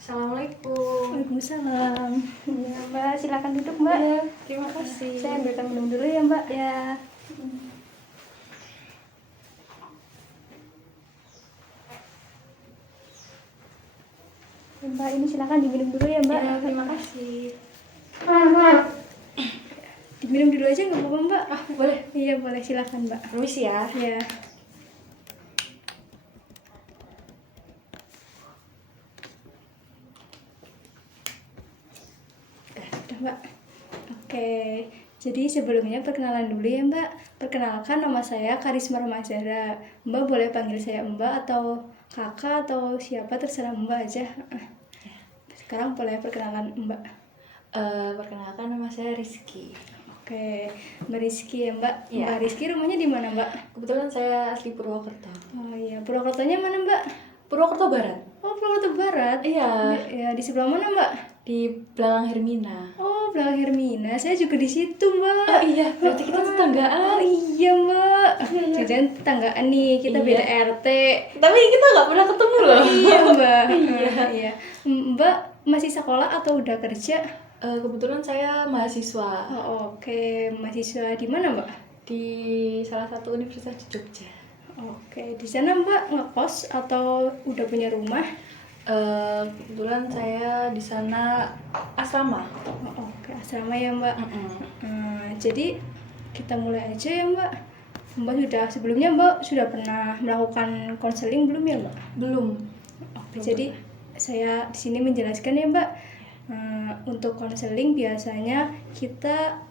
Assalamualaikum. Waalaikumsalam. Ya, Mbak, silakan duduk, Mbak. Ya, terima kasih. Saya ambilkan minum dulu ya, Mbak. Ya. Mbak, ini silakan diminum dulu ya, Mbak. Ya, terima kasih. Diminum dulu aja nggak apa-apa, Mbak? Boleh. Iya, boleh. Silakan, Mbak. Permisi ya. Ya. Udah, Mbak. Oke. Jadi sebelumnya perkenalan dulu ya, Mbak. Perkenalkan, nama saya Karisma Ramazara. Mbak boleh panggil saya Mbak atau Kakak atau siapa, terserah Mbak aja. Sekarang boleh perkenalan Mbak. Perkenalkan, nama saya Rizky. Oke, Mbak Rizky ya, Mbak. Iya. Mbak Rizky rumahnya di mana, Mbak? Kebetulan saya asli Purwokerto. Oh iya, Purwokertonya mana, Mbak? Purwokerto Barat. Oh, Purwokerto Barat. Iya. Di sebelah mana, Mbak? Di belakang Hermina. Oh, belakang Hermina. Saya juga di situ, Mbak. Oh iya, berarti kita tetanggaan. Oh iya, Mbak. Jangan tetanggaan nih, kita Iya. beda RT. Tapi kita nggak pernah ketemu loh. Iya, Mbak. Iya. Iya. Mbak masih sekolah atau udah kerja? Kebetulan saya mahasiswa Oh, oke. Mahasiswa di mana, Mbak? di salah satu universitas di Jogja. Oke, di sana Mbak ngekos atau udah punya rumah? Kebetulan saya di sana asrama. Oh, oke, asrama ya, Mbak. Jadi kita mulai aja ya, Mbak. Sebelumnya Mbak sudah pernah melakukan konseling belum ya, Mbak? Belum. Oke, jadi saya di sini menjelaskan ya, Mbak. Untuk konseling biasanya kita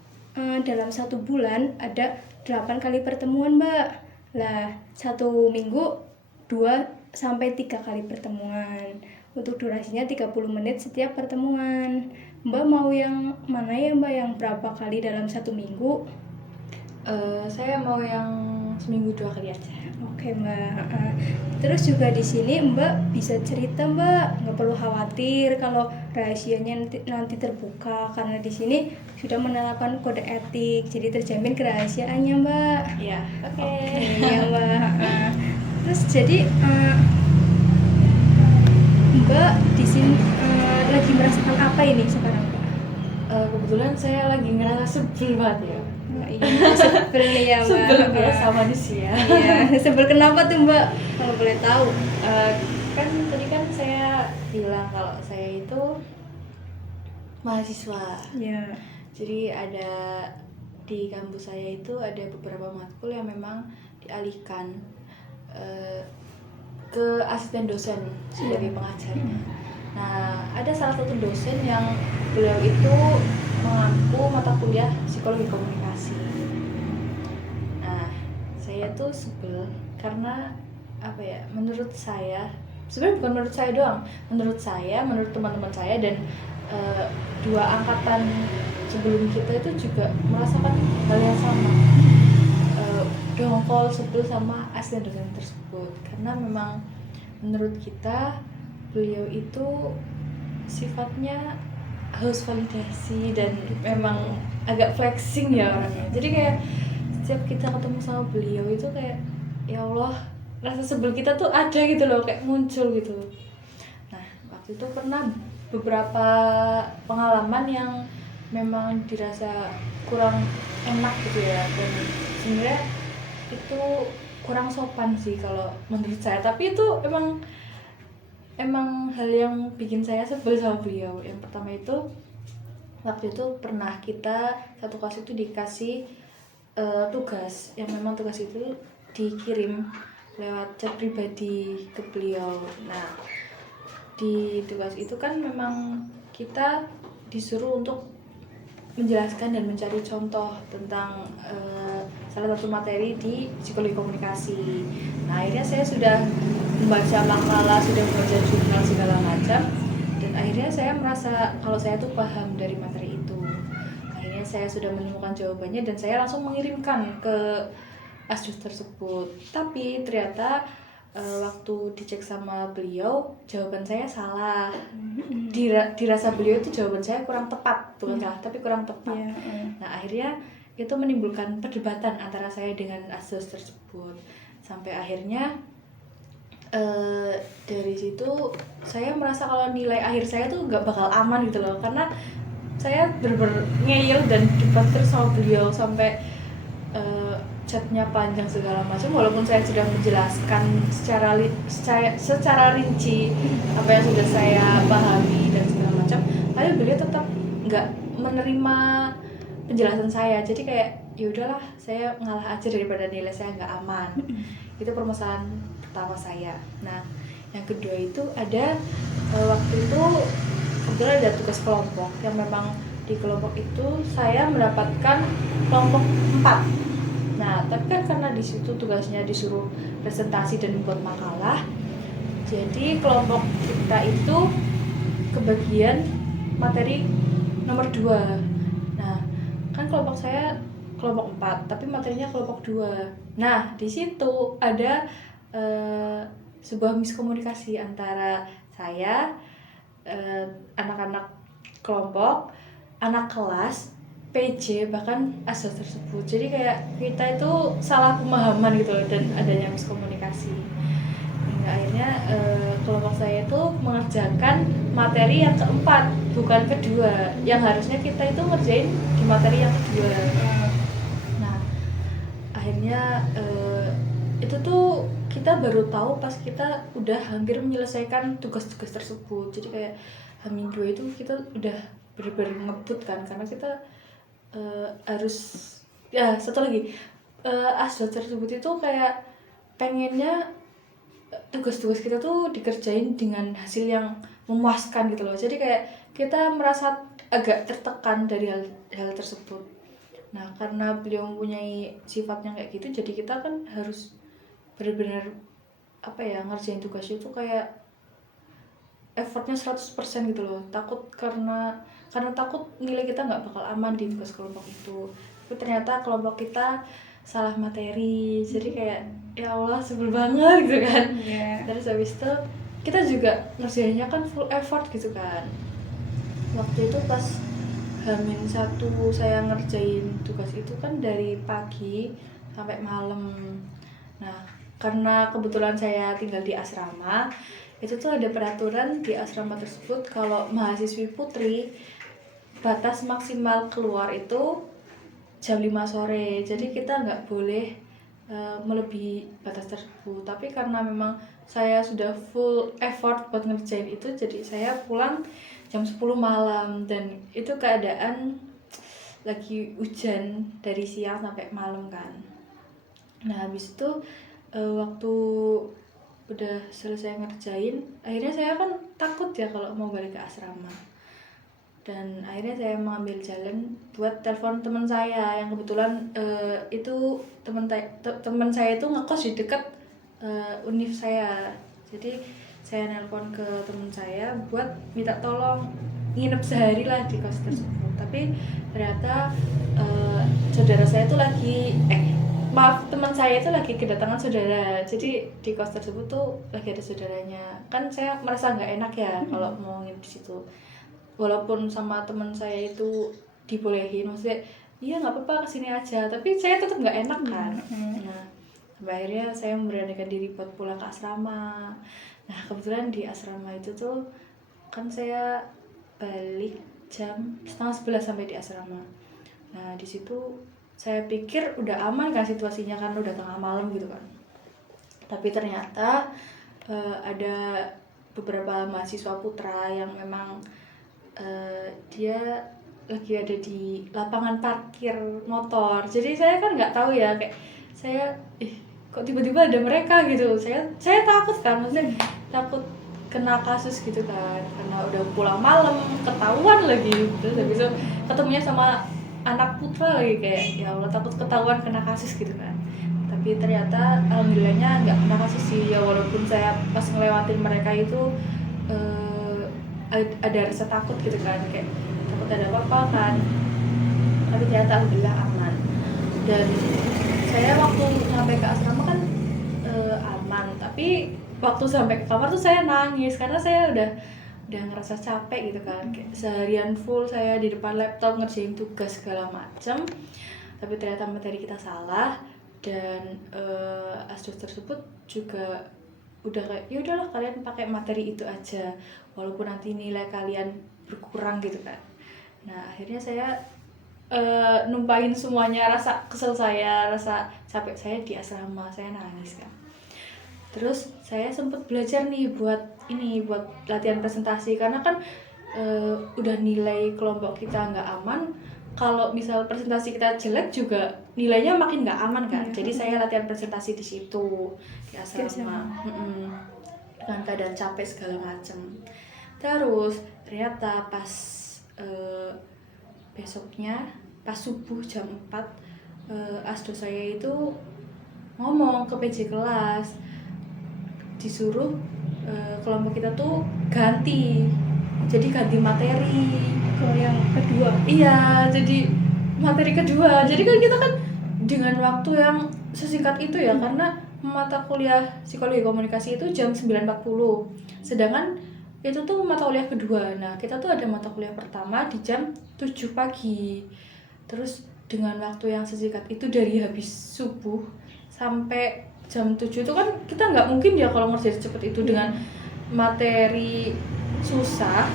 dalam 1 bulan ada 8 kali pertemuan, Mbak. Lah, 1 minggu 2 sampai 3 kali pertemuan. Untuk durasinya 30 menit setiap pertemuan. Mbak mau yang mana ya, Mbak? Yang berapa kali dalam 1 minggu? Saya mau yang seminggu 2 kali aja. Oke, Mbak. Terus juga di sini Mbak bisa cerita, Mbak. Nggak perlu khawatir kalau rahasianya nanti terbuka, karena di sini sudah menerapkan kode etik, jadi terjamin kerahasiaannya, Mbak. Iya. Oke. Iya, Mbak. Terus jadi Mbak di sini lagi merasakan apa ini sekarang, Mbak? Kebetulan saya lagi ngerasa sebel banget ya. Iya, sebel nih ya, Mbak. Sebel banget sama manusia. Iya, sebel kenapa tuh, Mbak? Kalau boleh tahu. Kan tadi kan saya bilang kalau saya itu mahasiswa. Iya. Jadi ada di kampus saya itu ada beberapa matkul yang memang dialihkan ke asisten dosen sebagai pengajarnya. Nah, ada salah satu dosen yang beliau itu mengaku mata kuliah psikologi komunikasi. Nah, saya tuh sebel karena apa ya? Menurut saya, sebenarnya bukan menurut saya doang, menurut teman-teman saya dan 2 angkatan sebelum kita itu juga merasakan hal yang sama. Dongkol sebel sama asisten dosen tersebut karena memang menurut kita beliau itu sifatnya haus validasi dan memang agak flexing ya orangnya. Jadi kayak setiap kita ketemu sama beliau itu kayak ya Allah, rasa sebel kita tuh ada gitu loh, kayak muncul gitu. Nah, waktu itu pernah beberapa pengalaman yang memang dirasa kurang enak gitu ya, dan sebenarnya itu kurang sopan sih kalau menurut saya, tapi itu emang hal yang bikin saya sebel sama beliau. Yang pertama itu waktu itu pernah kita satu kelas itu dikasih tugas yang memang tugas itu dikirim lewat chat pribadi ke beliau. Nah, di tugas itu kan memang kita disuruh untuk menjelaskan dan mencari contoh tentang salah satu materi di psikologi komunikasi. Nah, akhirnya saya sudah membaca makalah, sudah membaca jurnal segala macam, dan akhirnya saya merasa kalau saya tuh paham dari materi itu. Akhirnya saya sudah menemukan jawabannya dan saya langsung mengirimkan ke asdos tersebut. Tapi ternyata waktu dicek sama beliau, jawaban saya salah. Dirasa beliau itu jawaban saya kurang tepat, bukan salah, tapi kurang tepat. Nah, akhirnya itu menimbulkan perdebatan antara saya dengan asdos tersebut. Sampai akhirnya Dari situ saya merasa kalau nilai akhir saya tuh nggak bakal aman gitu loh, karena saya bener-bener ngeyel dan debat terus sama beliau sampai chatnya panjang segala macam, walaupun saya sudah menjelaskan secara rinci apa yang sudah saya pahami dan segala macam, tapi beliau tetap nggak menerima penjelasan saya. Jadi kayak ya udahlah, saya ngalah aja daripada nilai saya nggak aman. Itu permasalahan pertama saya. Nah, yang kedua itu ada waktu itu kebetulan ada tugas kelompok yang memang di kelompok itu saya mendapatkan kelompok 4. Nah, tapi kan karena di situ tugasnya disuruh presentasi dan membuat makalah, jadi kelompok kita itu kebagian materi nomor 2. Nah, kan kelompok saya kelompok 4, tapi materinya kelompok 2. Nah, di situ ada sebuah miskomunikasi antara saya, anak-anak kelompok, anak kelas, PJ, bahkan asal tersebut. Jadi kayak kita itu salah pemahaman gitu loh, dan adanya miskomunikasi. Hingga akhirnya kelompok saya itu mengerjakan materi yang keempat, bukan kedua. Yang harusnya kita itu ngerjain di materi yang kedua. Nah, akhirnya itu tuh kita baru tahu pas kita udah hampir menyelesaikan tugas-tugas tersebut. Jadi kayak H-2 itu kita udah bener-bener ngebut kan, karena kita harus, ya satu lagi, asal tersebut itu kayak pengennya tugas-tugas kita tuh dikerjain dengan hasil yang memuaskan gitu loh. Jadi kayak kita merasa agak tertekan dari hal tersebut. Nah, karena beliau mempunyai sifatnya kayak gitu, jadi kita kan harus benar-benar ngerjain tugasnya itu kayak effortnya 100% gitu loh. Takut karena takut nilai kita nggak bakal aman di tugas kelompok itu. Tapi ternyata kelompok kita salah materi, jadi kayak ya Allah sebel banget gitu kan. Terus habis itu kita juga ngerjainnya kan full effort gitu kan. Waktu itu pas H-1 saya ngerjain tugas itu kan dari pagi sampai malam. Nah, karena kebetulan saya tinggal di asrama, itu tuh ada peraturan di asrama tersebut kalau mahasiswi putri batas maksimal keluar itu jam 5 sore. Jadi kita nggak boleh melebihi batas tersebut. Tapi karena memang saya sudah full effort buat ngerjain itu, jadi saya pulang jam 10 malam, dan itu keadaan lagi hujan dari siang sampai malam kan. Nah, habis itu waktu udah selesai ngerjain, akhirnya saya kan takut ya kalau mau balik ke asrama. Dan akhirnya saya mengambil jalan buat telepon teman saya yang kebetulan itu teman saya itu ngekos di dekat univ saya. Jadi saya nelpon ke teman saya buat minta tolong nginep sehari lah di kos tersebut. Tapi ternyata saudara saya itu teman saya itu lagi kedatangan saudara. Jadi di kos tersebut tuh lagi ada saudaranya. Kan saya merasa nggak enak ya kalau mau nginep di situ. Walaupun sama teman saya itu dibolehin, maksudnya iya nggak apa-apa kesini aja, tapi saya tetap nggak enak kan. Nah, sampai akhirnya saya memberanikan diri buat pulang ke asrama. Nah, kebetulan di asrama itu tuh kan saya balik jam 10:30 sampai di asrama. Nah, di situ saya pikir udah aman kan situasinya, kan udah tengah malam gitu kan. Tapi ternyata ada beberapa mahasiswa putra yang memang dia lagi ada di lapangan parkir motor. Jadi saya kan nggak tahu ya, kayak saya kok tiba-tiba ada mereka gitu. Saya takut kan, maksudnya takut kena kasus gitu kan, karena udah pulang malam ketahuan lagi. Terus habis itu ketemunya sama anak putra lagi, kayak ya Allah takut ketahuan kena kasus gitu kan. Tapi ternyata alhamdulillahnya nggak kena kasus sih ya, walaupun saya pas ngelewatin mereka itu ada rasa takut gitu kan, kayak takut ada apa-apa kan. Tapi ternyata alhamdulillah aman. Dan saya waktu sampai ke asrama kan aman, tapi waktu sampai ke kamar tuh saya nangis karena saya udah ngerasa capek gitu kan, kayak seharian full saya di depan laptop ngerjain tugas segala macam, tapi ternyata materi kita salah. Dan asdos tersebut juga udah kayak ya udahlah kalian pakai materi itu aja walaupun nanti nilai kalian berkurang gitu kan. Nah akhirnya saya numpahin semuanya, rasa kesel saya, rasa capek saya di asrama, saya nangis kan. Terus saya sempat belajar nih buat latihan presentasi karena kan udah nilai kelompok kita nggak aman, kalau misal presentasi kita jelek juga nilainya makin nggak aman kan. Jadi saya latihan presentasi di situ di asrama. Dengan keadaan capek segala macem. Terus ternyata pas besoknya pas subuh jam 4 asdos saya itu ngomong ke PJ kelas, disuruh kelompok kita tuh ganti materi ke yang kedua. Iya, jadi materi kedua. Jadi kan kita kan dengan waktu yang sesingkat itu ya, karena mata kuliah psikologi komunikasi itu jam 9.40, sedangkan itu tuh mata kuliah kedua. Nah kita tuh ada mata kuliah pertama di jam 7 pagi. Terus dengan waktu yang sesingkat itu, dari habis subuh sampai jam 7 itu kan kita nggak mungkin ya kalau ngerjain cepet itu dengan materi susah,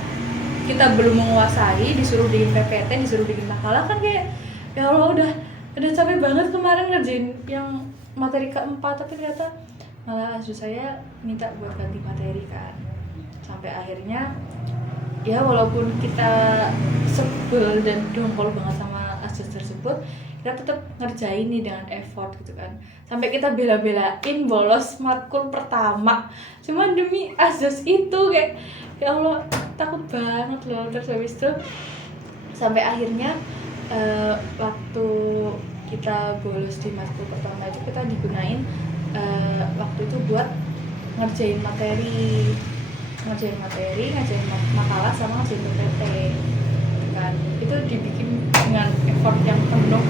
kita belum menguasai, disuruh bikin PPT, disuruh bikin makalah, kan kayak ya Allah udah capek banget kemarin ngerjain yang materi keempat, tapi ternyata malah asdos saya minta buat ganti materi kan. Sampai akhirnya ya walaupun kita sebel dan dongkol banget sama asdos tersebut, kita tetap ngerjain nih dengan effort gitu kan. Sampai kita bela-belain bolos matkul pertama cuma demi asdos itu, kayak ya Allah takut banget loh. Terus habis itu sampai akhirnya waktu kita bolos di matkul pertama itu kita digunain waktu itu buat ngerjain materi, ngerjain makalah sama ngerjain PPT kan. Itu dibikin dengan effort yang penuh.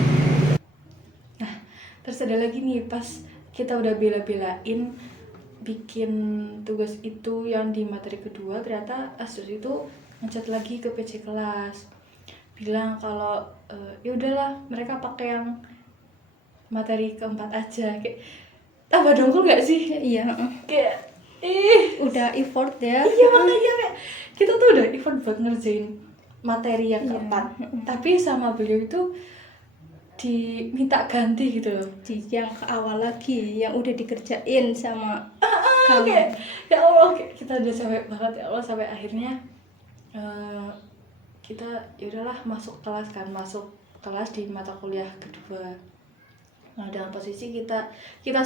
Nah terus ada lagi nih, pas kita udah bela-belain bikin tugas itu yang di materi kedua, ternyata asdos itu ngechat lagi ke PJ kelas, bilang kalau ya udahlah mereka pakai yang materi keempat aja. Kayak tambah dongkol nggak sih? Iya. Kayak udah effort ya. Iya makanya kayak kita tuh udah effort buat ngerjain materi yang keempat, tapi sama beliau itu diminta ganti gitu loh. Di yang ke awal lagi yang udah dikerjain sama kamu. Kayak ya Allah, kayak kita udah capek banget ya Allah. Sampai akhirnya kita ya udahlah masuk kelas di mata kuliah kedua. Nah dengan posisi kita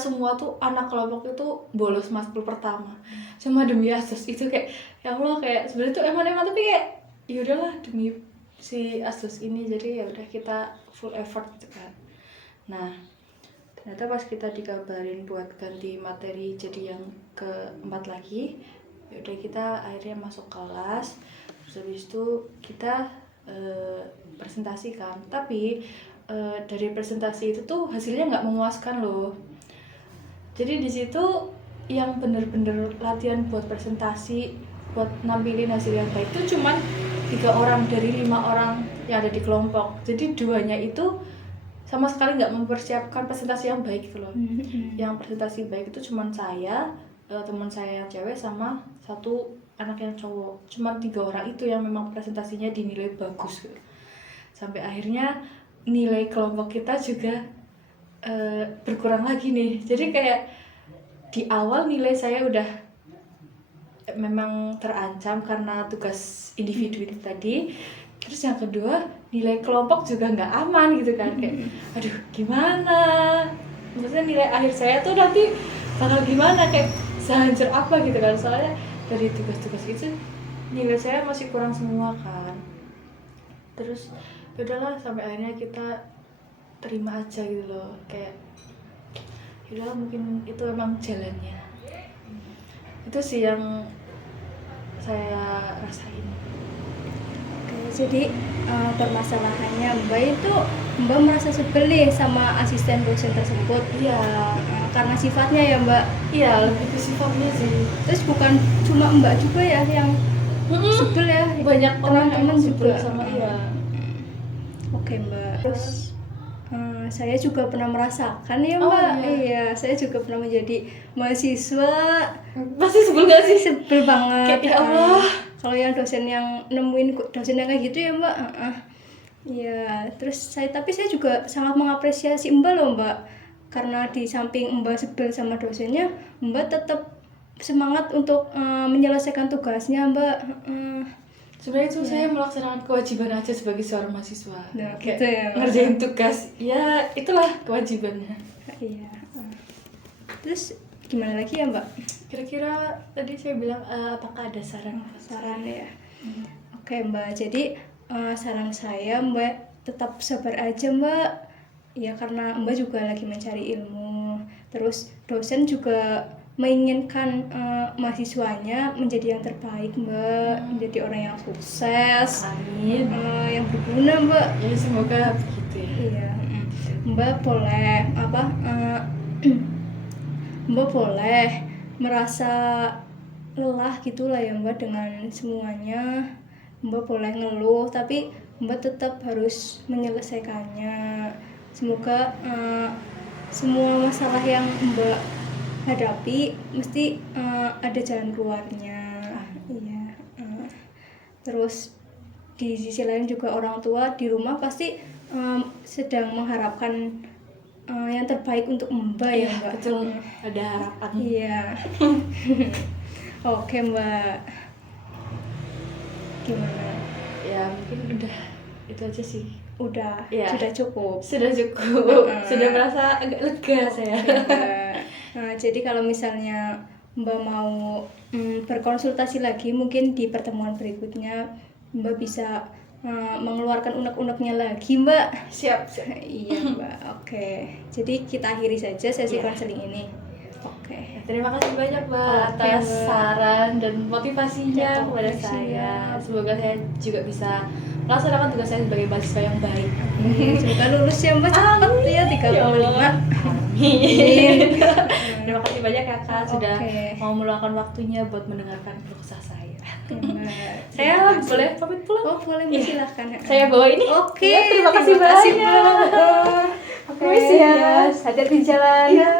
semua tuh anak kelompok itu bolos matkul pertama cuma demi asdos itu. Kayak ya Allah, kayak sebenarnya tuh emang tapi kayak ya udahlah demi si asdos ini, jadi ya udah kita full effort gitu kan. Nah ternyata pas kita dikabarin buat ganti materi jadi yang keempat lagi, ya udah kita akhirnya masuk kelas. Terus habis itu kita presentasi kan, tapi dari presentasi itu tuh hasilnya nggak memuaskan loh. Jadi di situ yang bener-bener latihan buat presentasi, buat nampilin hasil yang baik itu cuman 3 orang dari 5 orang yang ada di kelompok. Jadi 2-nya itu sama sekali nggak mempersiapkan presentasi yang baik gitu loh. Yang presentasi baik itu cuman saya, teman saya yang cewek, sama 1 anak yang cowok. Cuma 3 orang itu yang memang presentasinya dinilai bagus gitu. Sampai akhirnya nilai kelompok kita juga berkurang lagi nih. Jadi kayak di awal nilai saya udah memang terancam karena tugas individu itu tadi. Terus yang kedua nilai kelompok juga nggak aman gitu kan. Kayak aduh gimana, maksudnya nilai akhir saya tuh nanti bakal gimana, kayak sehancur apa gitu kan. Soalnya dari tugas-tugas itu nilai saya masih kurang semua kan. Terus udahlah sampai akhirnya kita terima aja gitu loh. Kayak udahlah mungkin itu emang jalannya. Itu sih yang saya rasain. Jadi permasalahannya Mbak merasa sebel sama asisten dosen tersebut. Iya, karena sifatnya ya Mbak. Iya, lebih ke sifatnya sih. Terus bukan cuma Mbak juga ya yang sebel ya, banyak orang teman-teman juga juga sama. Iya. Oke Mbak. Terus Saya juga pernah merasakan ya Oh, Mbak. iya. Iya, saya juga pernah menjadi mahasiswa. Pasti sebel gak sih? Sebel banget. Kayak, ya Allah. Kalau yang dosen yang nemuin dosen yang kayak gitu ya Mbak. Iya, terus tapi saya juga sangat mengapresiasi Mbak loh Mbak. Karena di samping Mbak sebel sama dosennya, Mbak tetap semangat untuk menyelesaikan tugasnya Mbak. Sebenarnya itu saya melaksanakan kewajiban aja sebagai seorang mahasiswa. Nah, Kayak gitu ya, Mbak. ngerjain tugas, ya itulah kewajibannya. Iya. Terus gimana lagi ya Mbak? Kira-kira tadi saya bilang apakah ada saran? Saran ya. Oke Mbak, jadi saran saya Mbak tetap sabar aja Mbak. Ya karena Mbak juga lagi mencari ilmu. Terus dosen juga menginginkan mahasiswanya menjadi yang terbaik Mbak, menjadi orang yang sukses, Amin. yang berguna Mbak. Ya semoga begitu ya. Iya. Mbak boleh Mbak boleh merasa lelah gitulah ya Mbak dengan semuanya. Mbak boleh ngeluh tapi Mbak tetap harus menyelesaikannya. Semoga semua masalah yang Mbak hadapi mesti ada jalan keluarnya. Iya. Terus di sisi lain juga orang tua di rumah pasti sedang mengharapkan yang terbaik untuk Mbak ya Mbak. Betul, ada harapan. Iya. Oke Mbak. Gimana? Ya mungkin udah itu aja sih. Udah, Iya. sudah cukup. Sudah cukup. Sudah merasa agak lega saya. Nah, jadi kalau misalnya Mbak mau berkonsultasi lagi mungkin di pertemuan berikutnya Mbak bisa mengeluarkan unek-uneknya lagi Mbak. Siap. Iya Mbak, oke. Jadi kita akhiri saja sesi Iya. konseling ini. Oke. Terima kasih banyak Mbak Oke, atas Mbak. saran dan motivasinya Ya, kepada motivasinya. saya. Semoga saya juga bisa melaksanakan tugas saya sebagai mahasiswa yang baik. Semoga lulus ya Mbak cepat ya 35. Ya Allah. Amin. Terima kasih banyak ya Kak sudah Oke. mau meluangkan waktunya buat mendengarkan keluh kesah saya. Saya Saya boleh pamit pulang? Oh boleh Mbak, Iya. silahkan. Saya bawa ini. Oke, Ya, terima kasih banyak. Mbak. Permisi ya. Hati-hati di jalan. Iya.